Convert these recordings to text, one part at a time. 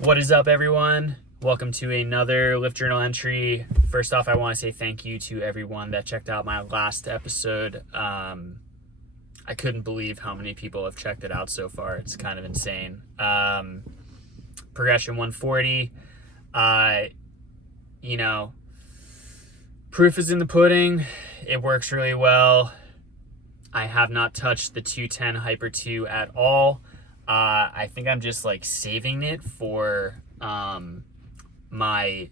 What is up, everyone? Welcome to another Lift Journal entry. First off, I want to say thank you to everyone that checked out my last episode. I couldn't believe how many people have checked it out so far. It's kind of insane. Progression 140. Proof is in the pudding. It works really well. I have not touched the 210 Hyper 2 at all. I think I'm just saving it for my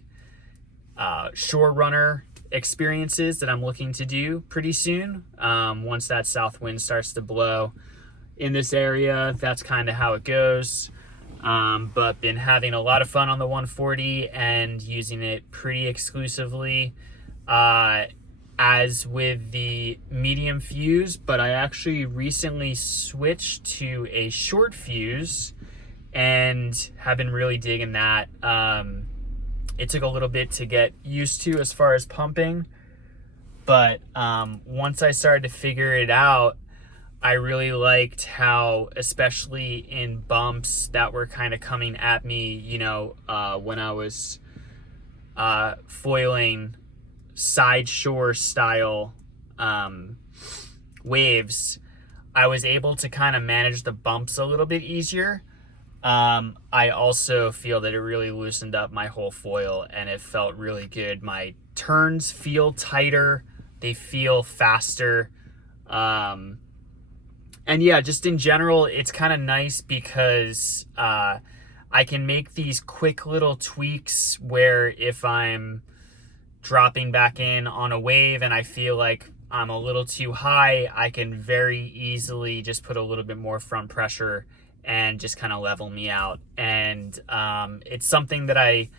shore runner experiences that I'm looking to do pretty soon. Once that south wind starts to blow in this area, that's kind of how it goes. But been having a lot of fun on the 140 and using it pretty exclusively. As with the medium fuse, but I actually recently switched to a short fuse and have been really digging that. It took a little bit to get used to as far as pumping, but once I started to figure it out, I really liked how, especially in bumps that were kind of coming at me, when I was foiling side shore style waves, I was able to kind of manage the bumps a little bit easier. I also feel that it really loosened up my whole foil and it felt really good. My turns feel tighter, they feel faster, and yeah, just in general it's kind of nice because I can make these quick little tweaks where if I'm dropping back in on a wave and I feel like I'm a little too high, I can very easily just put a little bit more front pressure and just kind of level me out. And it's something that I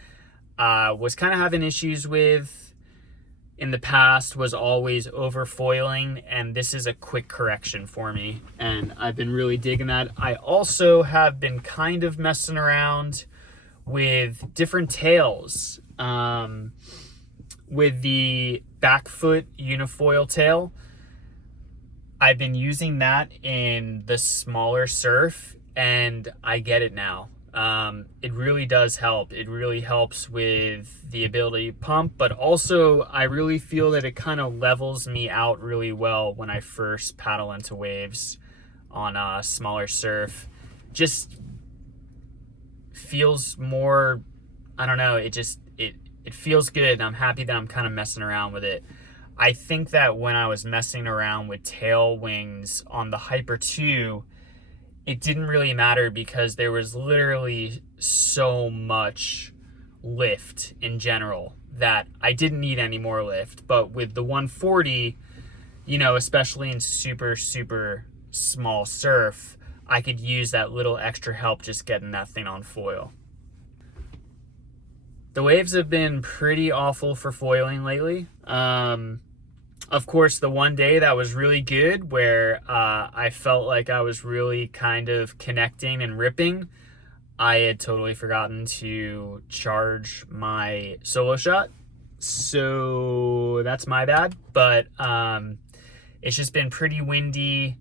was kind of having issues with in the past, was always over foiling, and this is a quick correction for me and I've been really digging that. I also have been kind of messing around with different tails. With the back foot Unifoil tail, I've been using that in the smaller surf and I get it now. It really does help. It really helps with the ability to pump, but also I really feel that it kind of levels me out really well when I first paddle into waves on a smaller surf. Just feels more, I don't know, it feels good, and I'm happy that I'm kind of messing around with it. I think that when I was messing around with tail wings on the Hyper 2, it didn't really matter because there was literally so much lift in general that I didn't need any more lift. But with the 140, especially in super, super small surf, I could use that little extra help just getting that thing on foil. The waves have been pretty awful for foiling lately. Of course, the one day that was really good where I felt like I was really kind of connecting and ripping, I had totally forgotten to charge my solo shot. So that's my bad. But it's just been pretty windy,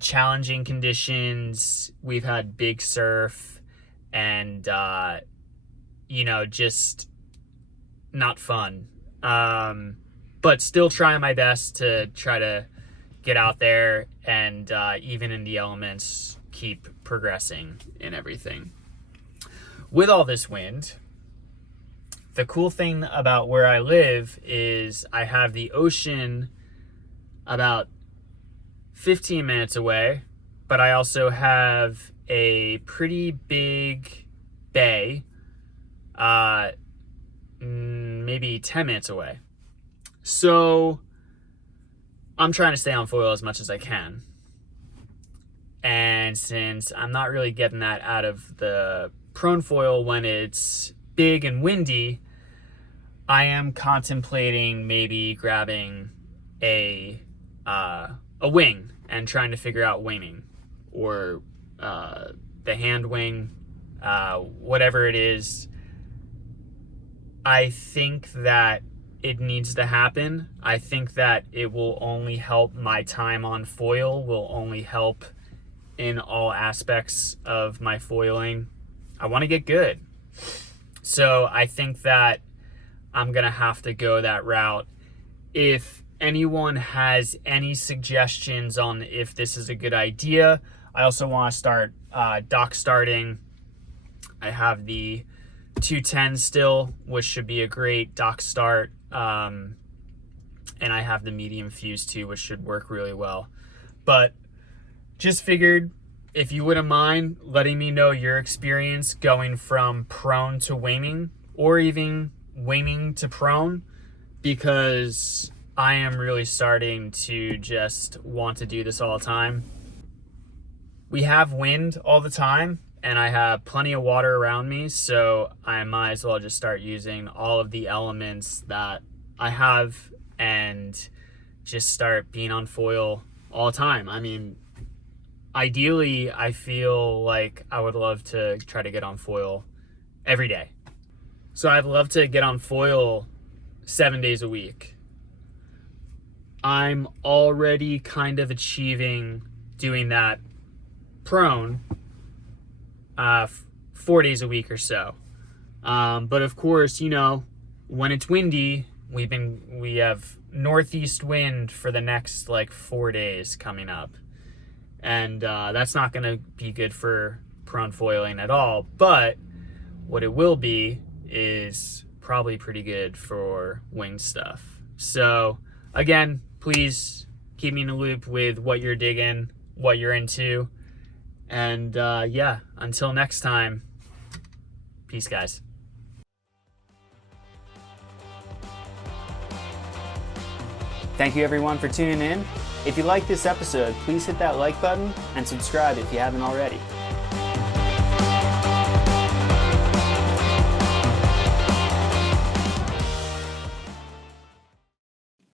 challenging conditions. We've had big surf and just not fun. But still trying my best to try to get out there and even in the elements, keep progressing in everything. With all this wind, the cool thing about where I live is I have the ocean about 15 minutes away, but I also have a pretty big bay maybe 10 minutes away. So I'm trying to stay on foil as much as I can. And since I'm not really getting that out of the prone foil when it's big and windy, I am contemplating maybe grabbing a wing and trying to figure out winging or the hand wing, whatever it is. I think that it needs to happen. I think that it will only help my time on foil, will only help in all aspects of my foiling. I want to get good. So I think that I'm going to have to go that route. If anyone has any suggestions on if this is a good idea, I also want to start dock starting. I have the 210 still, which should be a great dock start. And I have the medium fuse too, which should work really well. But just figured if you wouldn't mind letting me know your experience going from prone to winging, or even winging to prone, because I am really starting to just want to do this all the time. We have wind all the time, and I have plenty of water around me, so I might as well just start using all of the elements that I have and just start being on foil all the time. I mean, ideally, I feel like I would love to try to get on foil every day. So I'd love to get on foil 7 days a week. I'm already kind of achieving doing that prone 4 days a week or so. But of course, you know, when it's windy, we have northeast wind for the next like 4 days coming up. And that's not going to be good for prone foiling at all. But what it will be is probably pretty good for wing stuff. So again, please keep me in the loop with what you're digging, what you're into. And yeah, until next time, peace, guys. Thank you everyone for tuning in. If you like this episode, please hit that like button and subscribe if you haven't already.